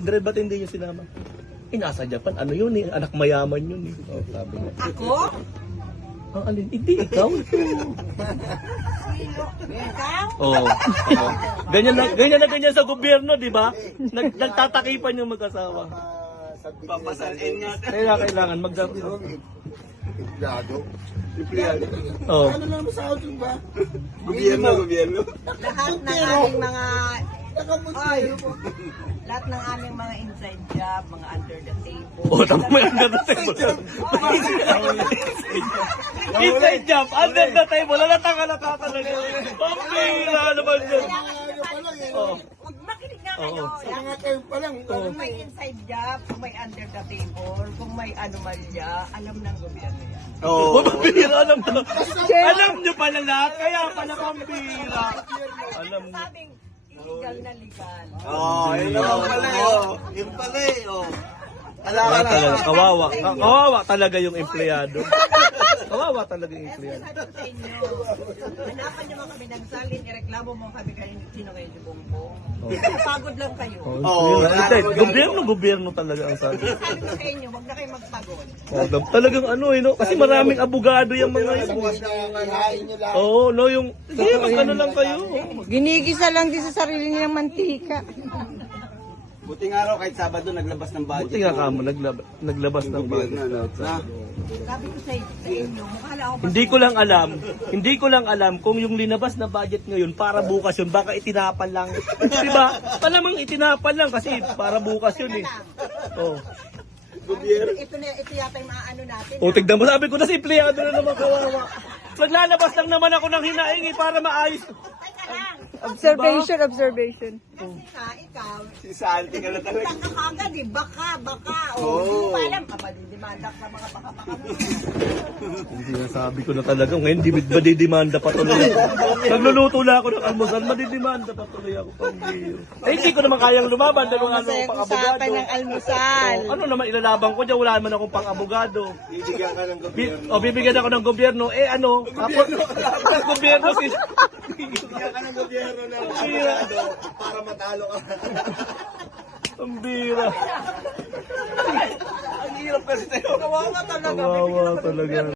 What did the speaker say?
Dre, ba't hindi niyo sinama? Nasa Japan, ano yun eh, anak mayaman yun eh. Oh, sabi niya. Ako? Ang alin, hindi, ikaw. Ikaw? Oo. Ganyan na ganyan sa gobyerno, di ba? Nagtatakipan yung mag-asawa. Papasalin nga. Kaya kailangan magdaro. Empleyado. Empleyado. Oo. Ano lang sa atin ba? Gobyerno. Lahat ng aming mga... Oy, lahat ng aming mga inside job, mga under the table. Oh, tama mo yung under the table. Inside job, under the table. Halata talaga. Pambira naman yun. Oo. Huwag makinig nga kayo. Oo. Sa mga term pa lang. Kung may inside job, kung may under the table, kung may anomalya, alam ng gobyerno yan. Oh, pambira alam to. Alam nyo pala lahat, kaya pala pambira. Alam nyo. Sabing illegal na legal. Yun naman pala Yun pala Kawawa talaga yung empleyado. Kawawa talaga yung empleyado. Sabi ko sa inyo, hanapan nyo mga kami ng salin, ireklamo mo kami kayo, sino kayo si Bongbong. Pagod lang kayo. Gobyerno talaga ang sabi. Sabi ko sa inyo, huwag na kayo magpagod. Talagang ano eh, no? Kasi maraming abogado yung mga yun. Bukas na nangahain nyo lang. Oo, no, yung, sige, mag-ano lang kayo. Ginigisa lang din sa sarili nilang mantika. Buting araw kahit Sabado naglabas ng budget. Buti nga kamo, naglabas ng budget. Sabi ko sa inyo, mukha lang ako Hindi ko lang alam kung yung linabas na budget ngayon para bukas yun, baka itinapan lang. Diba? Palamang itinapan lang kasi para bukas yun eh. Oh. Ito yata yung maano natin. O, tignan mo, sabi ko na si empleyado na naman kawawa. Naglalabas lang naman ako ng hinaing eh, para maayos. Observation. Kasi nga, ikaw, Si Santi ka na talaga. baka kagad eh, baka. Hindi mo pa alam, madidimanda ka mga baka. Hindi na sabi ko na talaga, ngayon madidimanda pa tuloy ako. Nagluluto na ako ng almusal, madidimanda pa tuloy ako. Hindi ko naman kayang lumaban dahil wala naman akong pang-abogado. Usapan ng almusal. Ano naman ilalaban ko dyan, wala naman akong pang-abogado. Bibigyan ka ng gobyerno. Bibigyan ako ng gobyerno, gobyerno si... Bibigyan ka ng gobyerno ng abogado para matalo ka. Ang bira. Ang hirap kasi sa'yo. Kawawa talaga. Kawawa talaga.